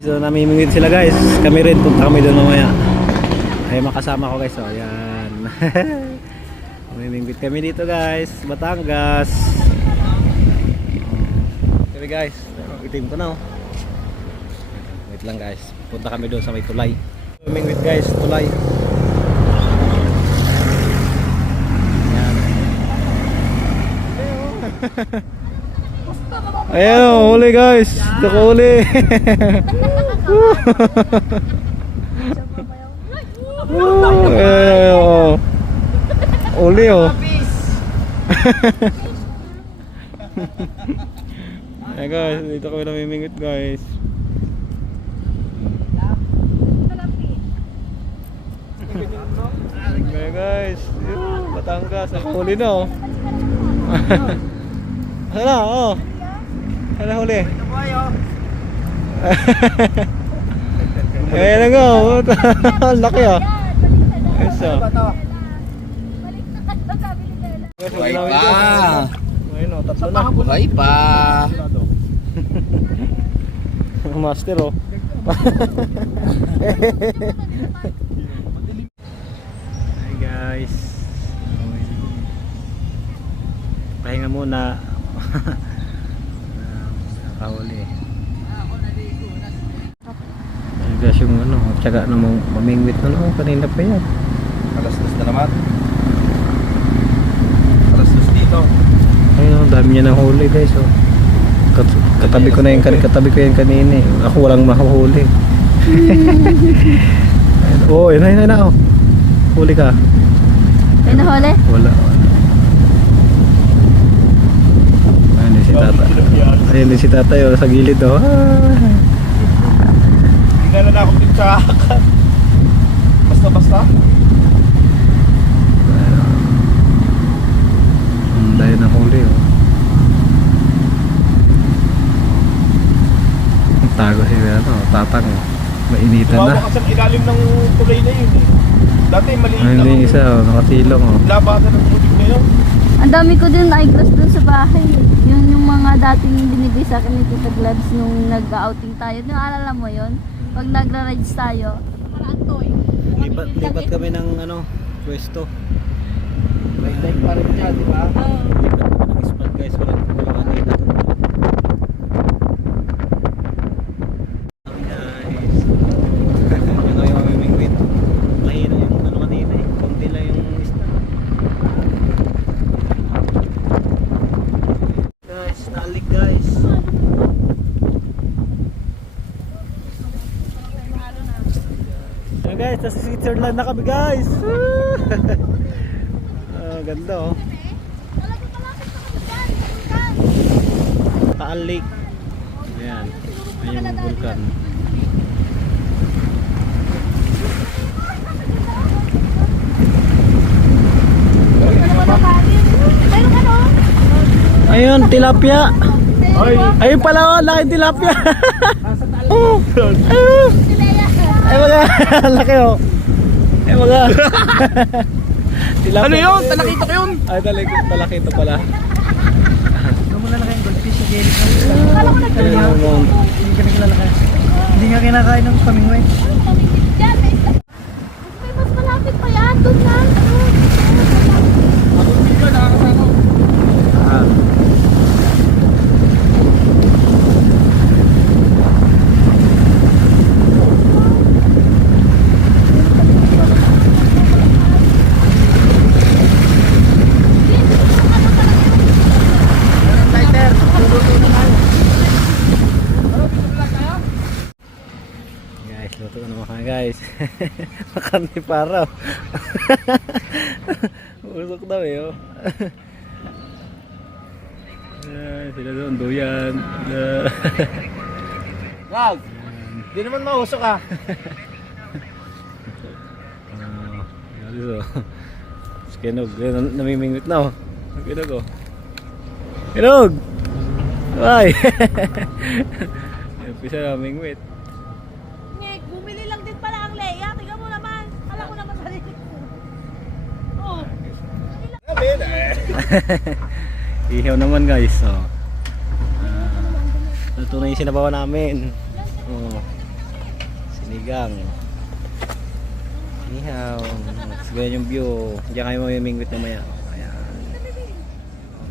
So namimingwit sila guys. Kami rin, punta kami doon mamaya. Ay makasama ko guys. So ayan. Namimingwit kami dito guys. Batangas. Okay guys. Itim ko na. Wait lang guys. Punta kami doon sa may tulay. Namimingwit guys. Tulay. Ayan o, huli guys. Nakahuli. Huli o. Ayan guys, dito kami namimingwit guys. Ayan guys, Batangas, nakahuli na o. Hala o. Hala huli. Ayan na nga o. Laki ah. Eso. Buhay pa. Ayun o, tatlo na. Buhay pa. Master o. Hi guys. Pahinga muna. Nakahuli. Ay guys, yung ano, tiyaga na mamingwit na no, kanina pa yan. Alas-dos na naman. Alas-dos dito. Ayun, dami niya ng huli guys oh. Katabi ko yan kanina eh. Ako walang mahuhuli. Oh, yun na oh. Huli ka. May nahuli? Wala. Ayun din si tata. Ayun din si tata oh, sa gilid oh. Hindi na ako dito sa basta-basta. Dahil na huli oh. Tago si ano, tatang mainitan na. Tumawa ka sa ilalim ng tulay na yun eh. Dati maliit Ayun din isa oh, nakatilong oh. Labatan ng tubig na yun. Ang dami ko din na-cross dun sa bahay. Yun yung mga dating binigay sa akin ni Tita Glabs nung nag-outing tayo. Naalala mo yun? Pag nagra-rides tayo. Lipat kami ng ano, pwesto. Like pa rin siya, di ba? Lipat kami ng spot guys, walang kanina doon. Guys. Yun ang yung mamimingwit. Mahina yung ano kanina eh. Konti lang yung isda. Guys, naalik guys. Ayan guys, nasa Switzerland na kami guys. Ganda oh. Taal Lake. Ayan. Ayan yung vulkan. Ayun, tilapia. Ayun pala oh, laking tilapia. Ay mga, laki oh. Ay mga. Ano yun? Talakito ko yun? Ay talakito pala. Ano na lang yung goldfish sa jelly ka? Akala ko nagkakaroon. Hindi ka naglalakay. Hindi nga kinakain ng pamingway. Diyan, may mas malapit pa yan. Doon na. Ako dito, nakakasama. Ah. Guys, luto na naman kami guys. Makarni paraw. Usok daw eh oh. Ay, sila doon, duyan. Wag! Di naman mausok ah. Dito. Kinog, namimingwit na oh. Kinog oh. Kinog! Ay! Pisa namimingwit. Nick, bumili lang din pala ang Leia. Tingnan mo naman. Alam ko naman sarili ko. Oh. Ihaw naman guys. Oh. Ito na yung sinabawa namin. Oh. Sinigang. Ihaw. Tapos ganyan yung view. Diyan kayo mamimingwit mamaya. Ayan.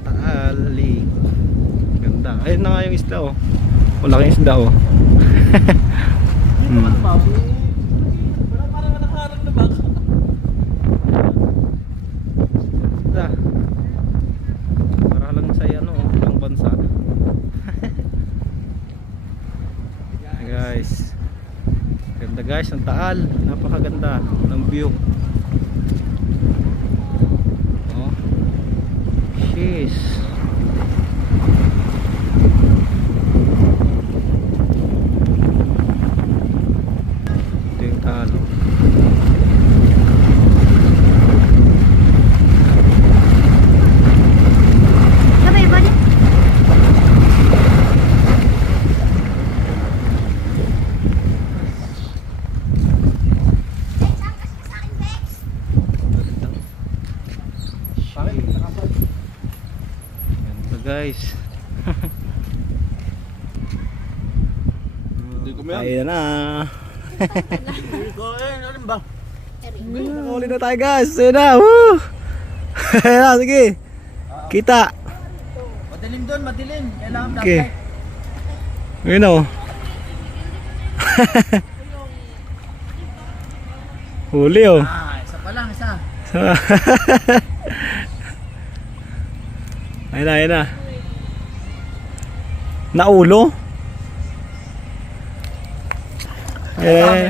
Taal, lake. Ganda. Ayun na nga yung isda oh. Malaking isda oh. Isda. Para lang sa ano, ibang bansa. Guys. Ganda guys, ang Taal. Napakaganda ng view. Oh. Jeez. Ito yung Taal. Sabi, balik. Ganda guys. Dito mo yan. Ayun na. Ano ba? Nakahuli na tayo guys. Ayun na. Woo! Ayun na, sige. Kita. Madilim doon, madilim. Kailangan Okay. Ayun o. Huli oh. Isa pa lang, isa. Ayun na, ayun na. Naulo? Eh,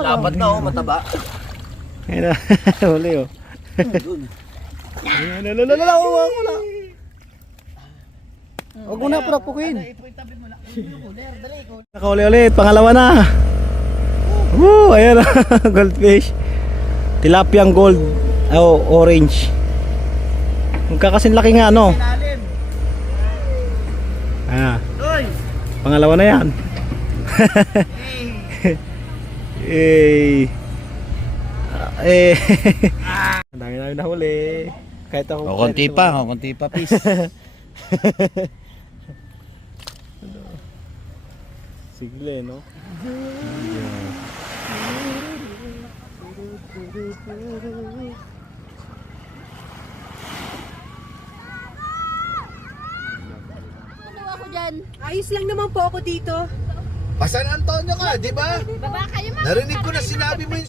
Labat na oh, mataba. ayun na. Huli oh. Ayun, wala. Huwag mo na purapukin. Nakahuli ulit, pangalawa na. Woo, ayan na. Goldfish. Tilapiang gold. Oh, orange. Magkakasin laki nga ano. Lalim. Ah, Uy! pangalawa na yan. Eh. Ang dami namin nahuli. Kahit ako. Konti pa, please. Sigle, no? Ano ako dyan? Ayos lang naman po ako dito. Pasan Antonio ka, di ba? Baba kayo mga. Narinig ko na sinabi mo yung